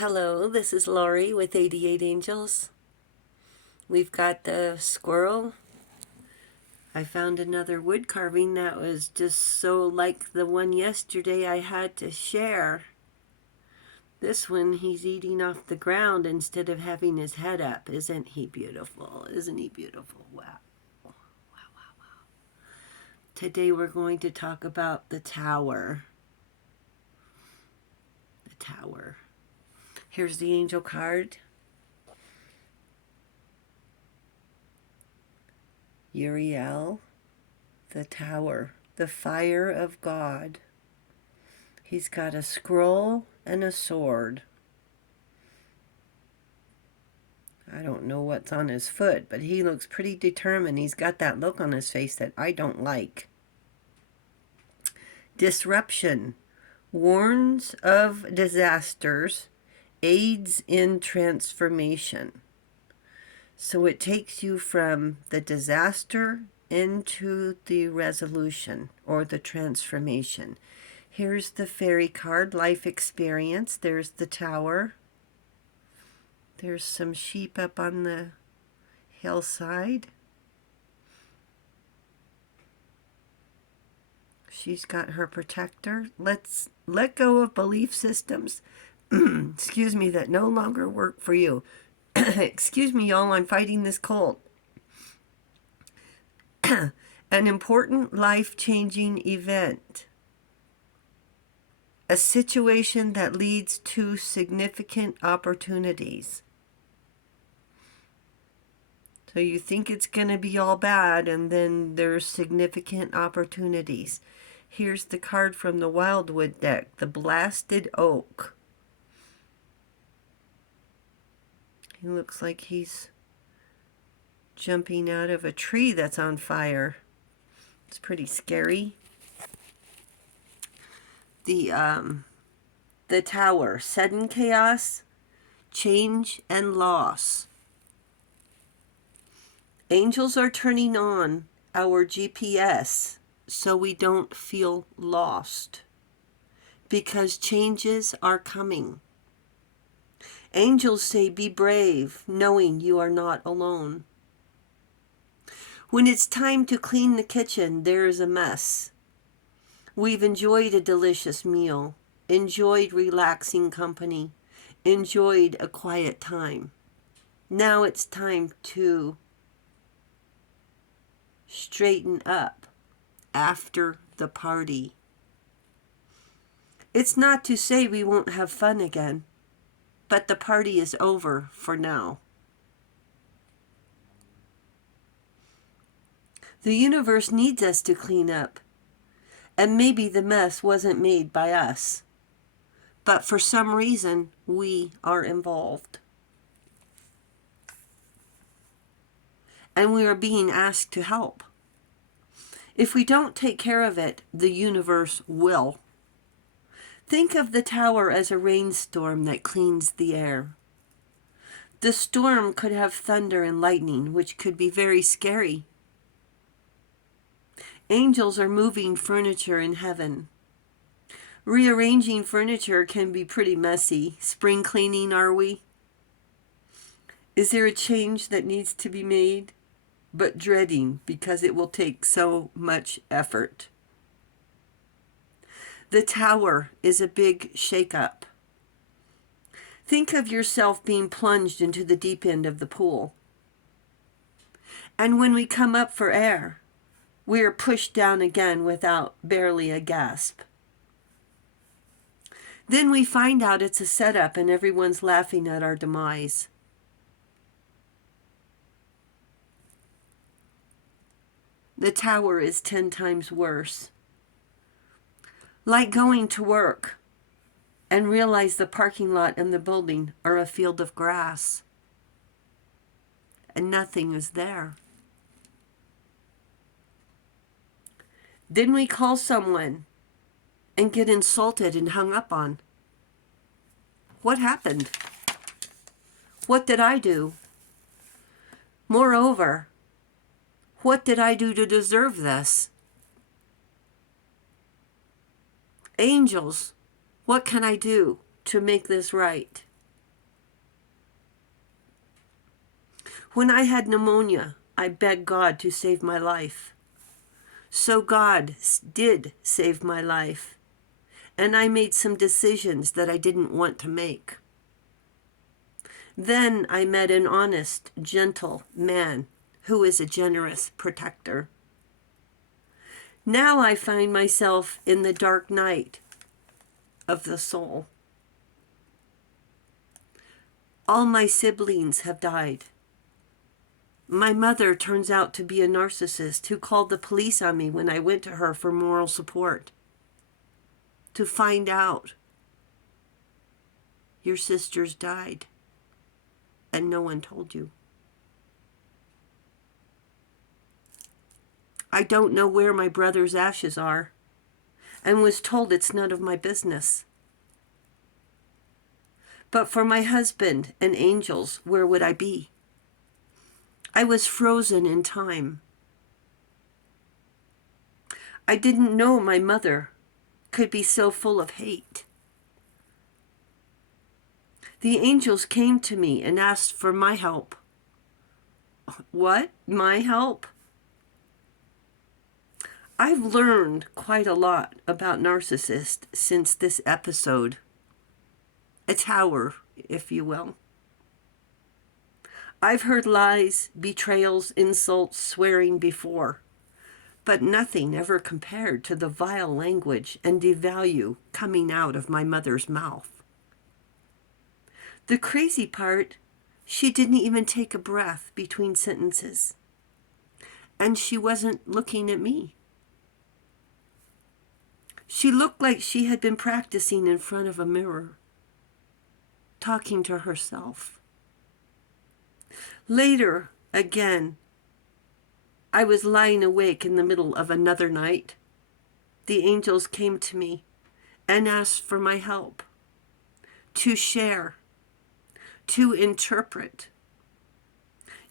Hello, this is Lori with 88 Angels. We've got the squirrel. I found another wood carving that was just so like the one yesterday I had to share. This one, he's eating off the ground instead of having his head up. Isn't he beautiful? Isn't he beautiful? Wow. Wow, wow, wow. Today we're going to talk about the tower. The tower. Here's the angel card. Uriel, the tower, the fire of God. He's got a scroll and a sword. I don't know what's on his foot, but he looks pretty determined. He's got that look on his face that I don't like. Disruption, warns of disasters, aids in transformation. So it takes you from the disaster into the resolution or the transformation. Here's the fairy card, life experience. There's the tower. There's some sheep up on the hillside. She's got her protector. Let's let go of belief systems, excuse me, that no longer work for you. Excuse me, y'all, I'm fighting this cold. An important life-changing event. A situation that leads to significant opportunities. So you think it's going to be all bad, and then there's significant opportunities. Here's the card from the Wildwood deck, the Blasted Oak. He looks like he's jumping out of a tree that's on fire. It's pretty scary. The tower, sudden chaos, change, and loss. Angels are turning on our GPS so we don't feel lost, because changes are coming. Angels say, be brave, knowing you are not alone. When it's time to clean the kitchen, there is a mess. We've enjoyed a delicious meal, enjoyed relaxing company, enjoyed a quiet time. Now it's time to straighten up after the party. It's not to say we won't have fun again, but the party is over for now. The universe needs us to clean up, and maybe the mess wasn't made by us, but for some reason we are involved. And we are being asked to help. If we don't take care of it, the universe will. Think of the tower as a rainstorm that cleans the air. The storm could have thunder and lightning, which could be very scary. Angels are moving furniture in heaven. Rearranging furniture can be pretty messy. Spring cleaning, are we? Is there a change that needs to be made? But dreading, because it will take so much effort. The tower is a big shake-up. Think of yourself being plunged into the deep end of the pool. And when we come up for air, we are pushed down again without barely a gasp. Then we find out it's a setup and everyone's laughing at our demise. The tower is 10 times worse. Like going to work and realize the parking lot and the building are a field of grass and nothing is there. Then we call someone and get insulted and hung up on. What happened? What did I do? Moreover, what did I do to deserve this? Angels, what can I do to make this right? When I had pneumonia, I begged God to save my life. So God did save my life. And I made some decisions that I didn't want to make. Then I met an honest, gentle man who is a generous protector. Now I find myself in the dark night of the soul. All my siblings have died. My mother turns out to be a narcissist who called the police on me when I went to her for moral support. To find out your sisters died and no one told you. I don't know where my brother's ashes are and was told it's none of my business. But for my husband and angels, where would I be? I was frozen in time. I didn't know my mother could be so full of hate. The angels came to me and asked for my help. What? My help? I've learned quite a lot about narcissists since this episode. A tower, if you will. I've heard lies, betrayals, insults, swearing before, but nothing ever compared to the vile language and devalue coming out of my mother's mouth. The crazy part, she didn't even take a breath between sentences, and she wasn't looking at me. She looked like she had been practicing in front of a mirror, talking to herself. Later, again, I was lying awake in the middle of another night. The angels came to me and asked for my help, to share, to interpret,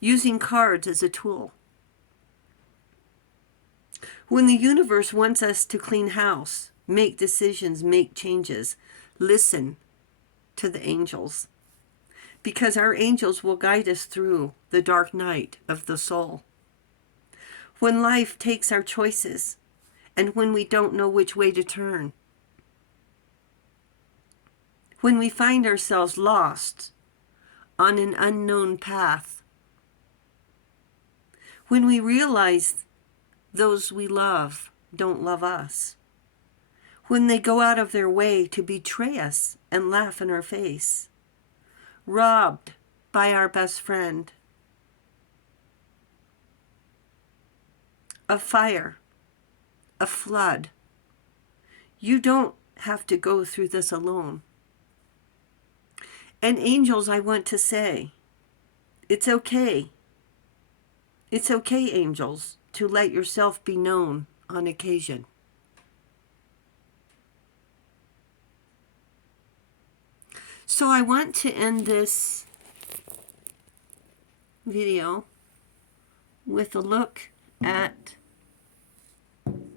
using cards as a tool. When the universe wants us to clean house, make decisions, make changes, listen to the angels, because our angels will guide us through the dark night of the soul. When life takes our choices and when we don't know which way to turn, when we find ourselves lost on an unknown path, when we realize those we love don't love us, when they go out of their way to betray us and laugh in our face, robbed by our best friend, a fire, a flood. You don't have to go through this alone. And angels, I want to say, it's okay. It's okay, angels, to let yourself be known on occasion. So I want to end this video with a look at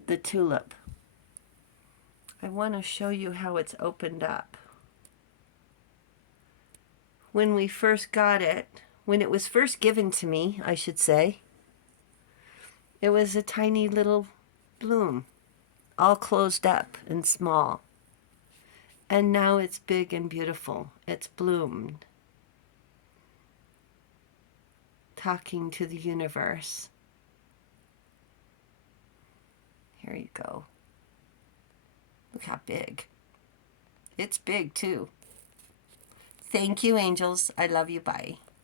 the tulip. I want to show you how it's opened up. When we first got it, when it was first given to me, I should say, it was a tiny little bloom, all closed up and small. And now it's big and beautiful. It's bloomed, talking to the universe. Here you go. Look how big. It's big too. Thank you, angels. I love you. Bye.